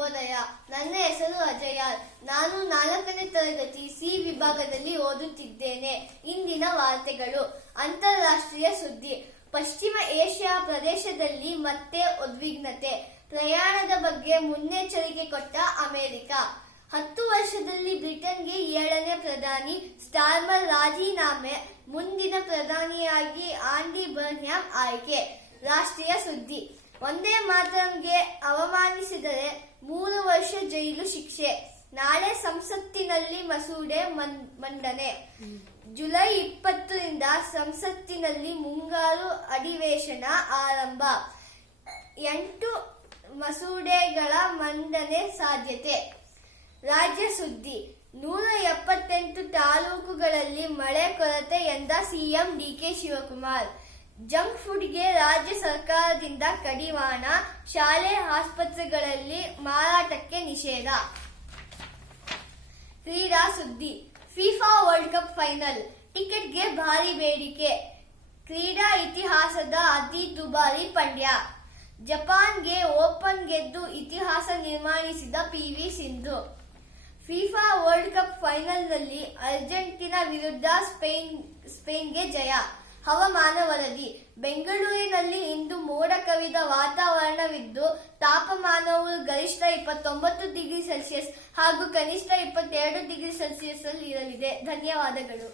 ಶುಭೋದಯ. ನನ್ನ ಹೆಸರು ಅಜಯಾಲ್. ನಾನು 4ನೇ ತರಗತಿ ಸಿ ವಿಭಾಗದಲ್ಲಿ ಓದುತ್ತಿದ್ದೇನೆ. ಇಂದಿನ ವಾರ್ತೆಗಳು. ಅಂತಾರಾಷ್ಟ್ರೀಯ ಸುದ್ದಿ. ಪಶ್ಚಿಮ ಏಷ್ಯಾ ಪ್ರದೇಶದಲ್ಲಿ ಮತ್ತೆ ಉದ್ವಿಗ್ನತೆ. ಪ್ರಯಾಣದ ಬಗ್ಗೆ ಮುನ್ನೆಚ್ಚರಿಕೆ ಕೊಟ್ಟ ಅಮೆರಿಕ. 10 ವರ್ಷದಲ್ಲಿ ಬ್ರಿಟನ್ಗೆ 7ನೇ ಪ್ರಧಾನಿ ಸ್ಟಾರ್ಮರ್ ರಾಜೀನಾಮೆ. ಮುಂದಿನ ಪ್ರಧಾನಿಯಾಗಿ ಆಂಡಿ ಬರ್ನ್ಯಾಮ್ ಆಯ್ಕೆ. ರಾಷ್ಟ್ರೀಯ ಸುದ್ದಿ. ವಂದೇ ಮಾತರಂಗೆ ಅವಮಾನಿಸಿದರೆ 3 ವರ್ಷ ಜೈಲು ಶಿಕ್ಷೆ. ನಾಳೆ ಸಂಸತ್ತಿನಲ್ಲಿ ಮಸೂದೆ ಮಂಡನೆ. ಜುಲೈ 20ರಿಂದ ಸಂಸತ್ತಿನಲ್ಲಿ ಮುಂಗಾರು ಅಧಿವೇಶನ ಆರಂಭ. 8 ಮಸೂದೆಗಳ ಮಂಡನೆ ಸಾಧ್ಯತೆ. ರಾಜ್ಯ ಸುದ್ದಿ. 178 ತಾಲೂಕುಗಳಲ್ಲಿ ಮಳೆ ಕೊರತೆ ಎಂದ ಸಿಎಂ ಡಿಕೆ ಶಿವಕುಮಾರ್. ಜಂಕ್ ಫುಡ್ಗೆ ರಾಜ್ಯ ಸರ್ಕಾರದಿಂದ ಕಡಿವಾಣ. ಶಾಲೆ ಆಸ್ಪತ್ರೆಗಳಲ್ಲಿ ಮಾರಾಟಕ್ಕೆ ನಿಷೇಧ. ಕ್ರೀಡಾ ಸುದ್ದಿ. ಫಿಫಾ ವರ್ಲ್ಡ್ ಕಪ್ ಫೈನಲ್ ಟಿಕೆಟ್ಗೆ ಭಾರಿ ಬೇಡಿಕೆ. ಕ್ರೀಡಾ ಇತಿಹಾಸದ ಅತಿ ದುಬಾರಿ ಪಂದ್ಯ. ಜಪಾನ್ಗೆ ಓಪನ್ ಗೆದ್ದು ಇತಿಹಾಸ ನಿರ್ಮಾಣಿಸಿದ PV Sindhu. FIFA world cup ಫೈನಲ್ನಲ್ಲಿ ಅರ್ಜೆಂಟೀನಾ ವಿರುದ್ಧ ಸ್ಪೇನ್ಗೆ ಜಯ. ಹವಾಮಾನ ವರದಿ. ಬೆಂಗಳೂರಿನಲ್ಲಿ ಇಂದು ಮೋಡ ಕವಿದ ವಾತಾವರಣವಿದ್ದು ತಾಪಮಾನವು ಗರಿಷ್ಠ 29 ಡಿಗ್ರಿ ಸೆಲ್ಸಿಯಸ್ ಹಾಗೂ ಕನಿಷ್ಠ 22 ಡಿಗ್ರಿ ಸೆಲ್ಸಿಯಸ್ ಇರಲಿದೆ. ಧನ್ಯವಾದಗಳು.